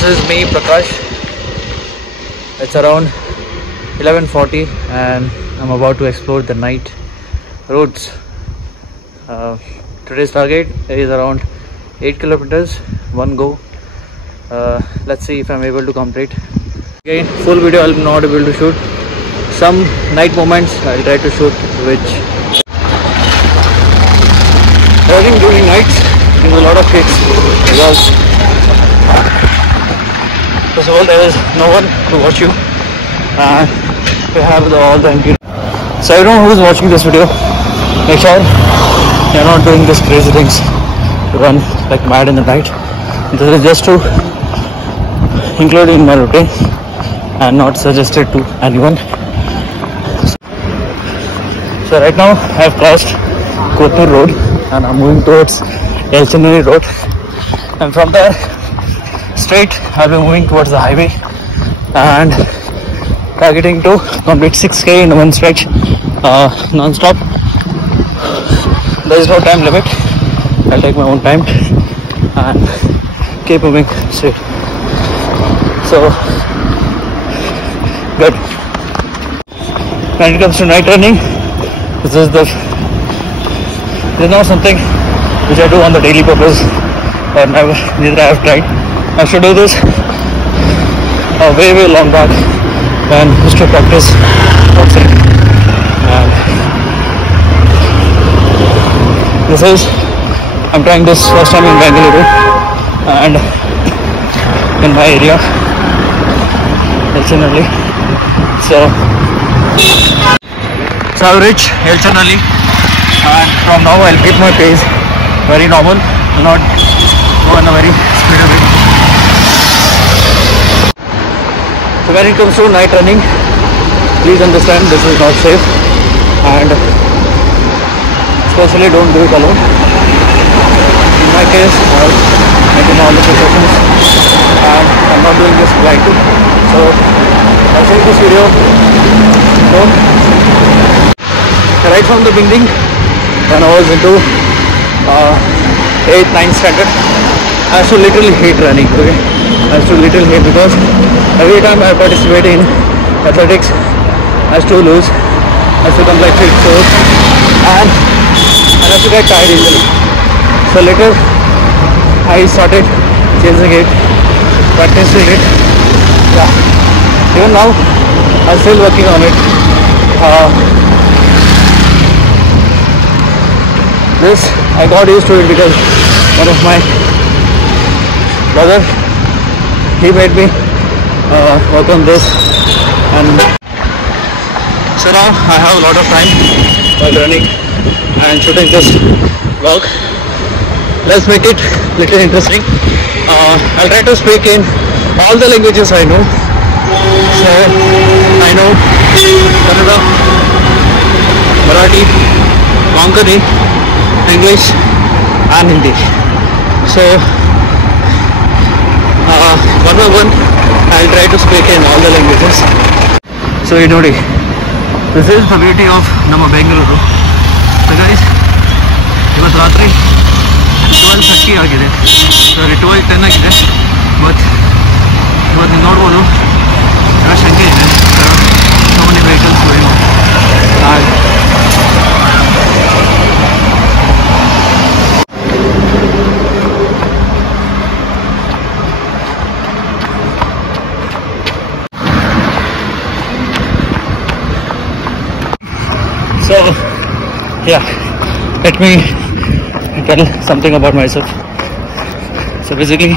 This is me, Prakash. It's around 11:40 and I'm about to explore the night roads. Today's target is around 8 kilometers, one go. Let's see if I'm able to complete. Again, full video I'm not able to shoot. Some night moments I'll try to shoot, which driving during nights is a lot of kicks because first of all there is no one to watch you and we have all the MP. So everyone who is watching this video, make sure you're not doing these crazy things to run like mad in the night. This is just to include in my routine and not suggested to anyone. So right now I have crossed Kotnur Road and I'm moving towards Elchinari Road, and from there straight I'll be moving towards the highway and targeting to complete 6k in one stretch, non-stop. There is no time limit. I'll take my own time and keep moving straight. So good. When it comes to night running, this is not something which I do on the daily purpose, or neither I have tried. I should do this way long back when I used to practice boxing. And I'm trying this first time in Bangalore and in my area, Elchinari. So I'll reach Elchinari, and from now I'll keep my pace very normal, will not go in a very speedy way. So when it comes to night running, please understand this is not safe, and especially don't do it alone. In my case, I've taken all the precautions and I'm not doing this blindly. So I'll take this video. So right from the beginning, when I was into 8th, 9th standard, I used to literally hate running. Okay, I used to literally hate, because every time I participate in athletics, I used to lose. I used to come like sore and I used to get tired easily. So later I started chasing it, practicing it. Yeah, even now I'm still working on it. This I got used to it because one of my brother, he made me work on this, and so now I have a lot of time while running and shooting this vlog. Let's make it little interesting. I'll try to speak in all the languages I know. So I know Kannada, Marathi, Konkani, English and Hindi. So one by one I'll try to speak in all the languages. So you know, this is the beauty of ನಮ್ಮ Bengaluru. So guys, ಇವತ್ತು ರಾತ್ರಿ 12:30 ಆಗಿದೆ, ಸಾರಿ 12:10 ಆಗಿದೆ. But ಇವತ್ತು ನೀವು ನೋಡ್ಬೋದು rush ಹಂಗೆ ಇದೆ, so many vehicles going on. So yeah, let me tell something about myself. So basically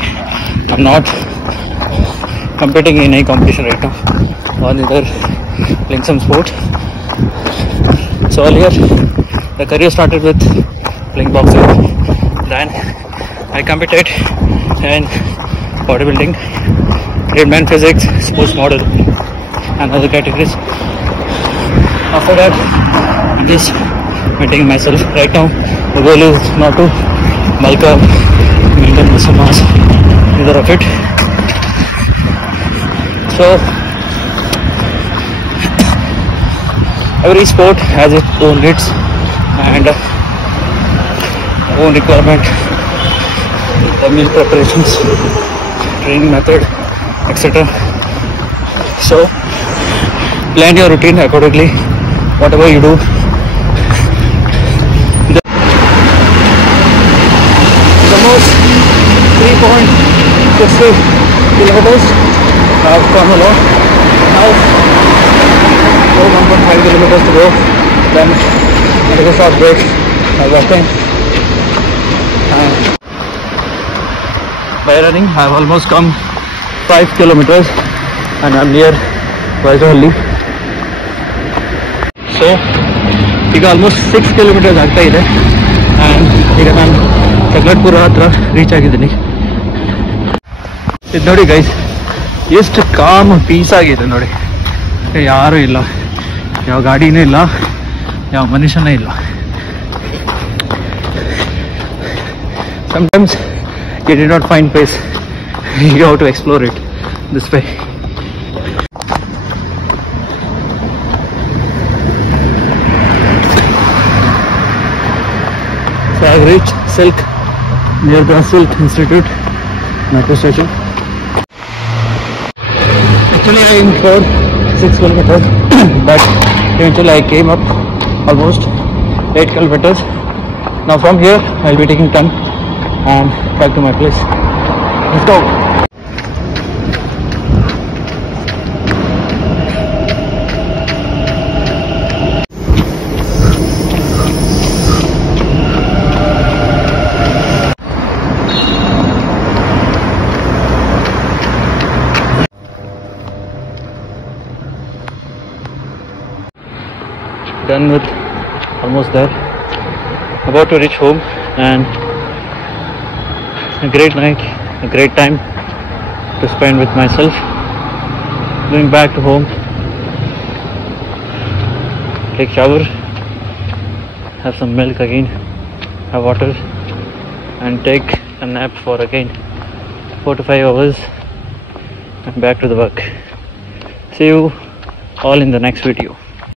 I'm not competing in any competition right now, or neither playing some sport. So earlier the career started with playing boxing, then I competed in bodybuilding, man physics, sports model and other categories. After that, I'm just maintaining myself. Right now the goal is not to bulk up, maintain muscle mass, neither of it. So every sport has its own needs and own requirement, the meal preparations, training method, etc. So plan your routine accordingly, whatever you do. Almost 3.60 kilometers. I've come along. Now 1.5 kilometers to go. Then I take a short break. I'm walking. And by running, I've almost come 5 kilometers and I'm near Vajrahalli. So ಈಗ almost 6 kilometres ಆಗ್ತಾ ಇದೆ and ಈಗ ನಾನು ಚಕ್ಲಟ್ಪುರ ಹತ್ರ reach ಆಗಿದ್ದೀನಿ. ಇದು ನೋಡಿ guys, ಎಷ್ಟು ಕಾಮ್ ಪೀಸ್ ಆಗಿದೆ ನೋಡಿ. ಯಾರೂ ಇಲ್ಲ, ಯಾವ ಗಾಡಿನೂ ಇಲ್ಲ, ಯಾವ ಮನುಷ್ಯನೇ ಇಲ್ಲ. Sometimes you did not find peace. You have to explore it this way. So I have reached Silk, near the Silk Institute metro station. Actually I aimed for 6 kilometers but eventually I came up almost 8 kilometers. Now from here I will be taking 10 and back to my place. Let's go. Done with, almost there, about to reach home, and a great night, a great time to spend with myself. Going back to home, take shower, have some milk again, have water, and take a nap for again 4 to 5 hours and back to the work. See you all in the next video.